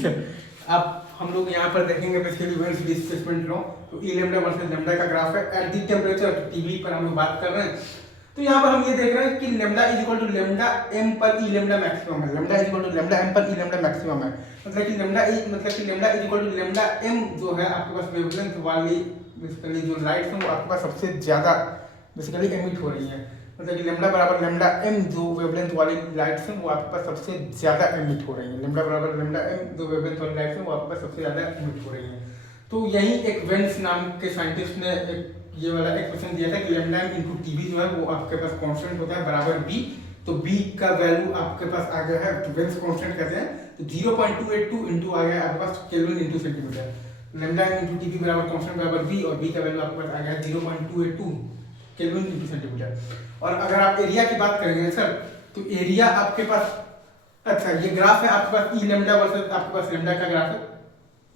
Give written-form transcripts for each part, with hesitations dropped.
ठीक है। अब हम लोग यहाँ पर देखेंगे बेसिकली वेन्स डिस्प्लेसमेंट लॉ। तो ई लेमडा वर्सेस लेमडा का ग्राफ है एट दी टेम्परेचर, टीवी पर हम लोग बात कर रहे हैं। तो यहाँ पर हम ये देख रहे हैं कि lambda is equal to lambda M पर ई लेमडा मैक्सिमम है। Lambda is equal to lambda M पर ई लेमडा मैक्सिमम है। मतलब कि lambda is equal to lambda M जो है आपके पास वेवलेंथ वाली बेसिकली जो लाइट है वो आपके पास सबसे ज्यादा बेसिकली एमिट हो रही है। मतलब कि लेमडा बराबर लेमडा एम जो वेवलेंथ वाली लाइट्स हैं वो आपके पास सबसे ज्यादा एमिट हो रही है। लेमडा बराबर लेमडा एम जो वेवलेंथ वाली लाइट्स हैं वो आपके पास सबसे ज्यादा एमिट हो रही है। तो यही एक वेन्स नाम के साइंटिस्ट ने ये वाला एक्सप्रेशन दिया था कि लेमडा एम इंटू टीवी जो है वो आपके पास कांस्टेंट होता है बराबर बी। तो बी का वैल्यू आपके पास आ गया है, तो वेन्स कांस्टेंट कहते हैं। तो 0.282 इंटू आ गया आपके पास kelvin into centimetre. Lambda M into TV बराबर कांस्टेंट बराबर बी और बी का वैल्यू आपके पास आ गया 0.282 केल्विन इंटू सेंटीमीटर। और अगर आप एरिया की बात करेंगे सर, तो एरिया आपके पास, अच्छा ये ग्राफ है आपके पास ई लेमडा वर्सेस आपके पास लेमडा का ग्राफ है,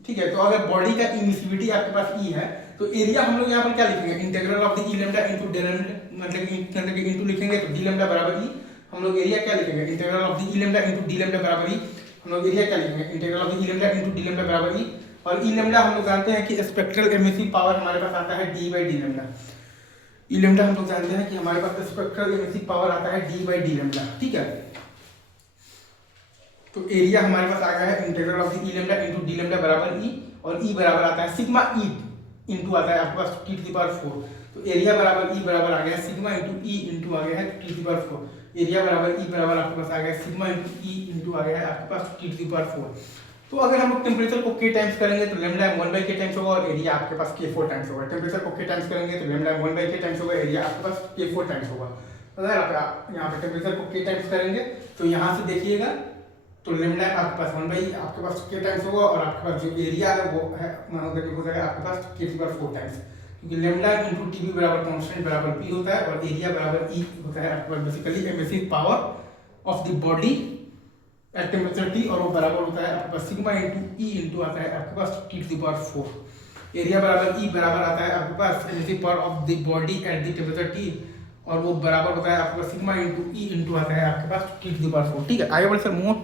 ठीक है। तो अगर बॉडी का इमिसिविटी आपके पास ई है तो एरिया हम लोग यहाँ पर क्या लिखेंगे, integral of the E lambda into D lambda, मतलब कि इनटू लिखेंगे तो डी लेमडा बराबर ई। हम लोग एरिया क्या लिखेंगे, integral of the E lambda into D lambda बराबर ई। हम लोग एरिया क्या लिखेंगे, integral of the E lambda into D lambda बराबर ई। और ई लेमडा हम लोग जानते हैं कि स्पेक्ट्रल एमिसिव पावर हमारे पास आता है D by D lambda. E lambda हम लोग जानते हैं कि हमारे पास स्पेक्ट्रल एमिसिव पावर आता है डी बाई डी लेमडा, ठीक है। तो एरिया हमारे पास आ गया है integral of the E lambda into D lambda बराबर ई। और ई बराबर आता है सिग्मा ई इंटू आता है आपके पास टी टू द पावर 4। तो एरिया बराबर ई बराबर आ गया सिग्मा इंटू ई इंटू आ गया है T to the power 4। Area बराबर ई बराबर आपके पास आ गया सिग्मा इंटू ई इंटू आ गया है आपके पास टी टू द पावर 4। तो अगर हम लोग टेम्परेचर को के टाइम्स करेंगे तो लेमडा 1/k टाइम्स होगा और एरिया आपके पास k4 टाइम्स होगा। टेम्परेचर को के टाइम्स करेंगे तो लेमडा 1/k टाइम्स होगा, एरिया आपके पास k4 टाइम्स होगा। अगर आप यहाँ पे टेम्परेचर को के टाइम्स करेंगे तो यहाँ से देखिएगा तो लेमडा आपके पास 1 आपके पास k टाइम्स होगा और आपके पास जो एरिया है वो है मान लो हो जाएगा आपके पास k4 टाइम्स, क्योंकि लेमडा इंटू टीवी बराबर कांस्टेंट बराबर p होता है और एरिया बराबर e होता है आपके पास basically emissive power of the body at temperature T, और वो बराबर होता है आपके पास सिग्मा इंटू ई इंटू आता है आपके पास T to the power 4। Area बराबर ई बराबर आता है आपके पास emissive power of the body at the temperature T, और वो बराबर होता है आपके पास सिग्मा इंटू ई इंटू आता है आपके पास टी टू द पावर 4, ठीक है। आगे बढ़े सर, मोर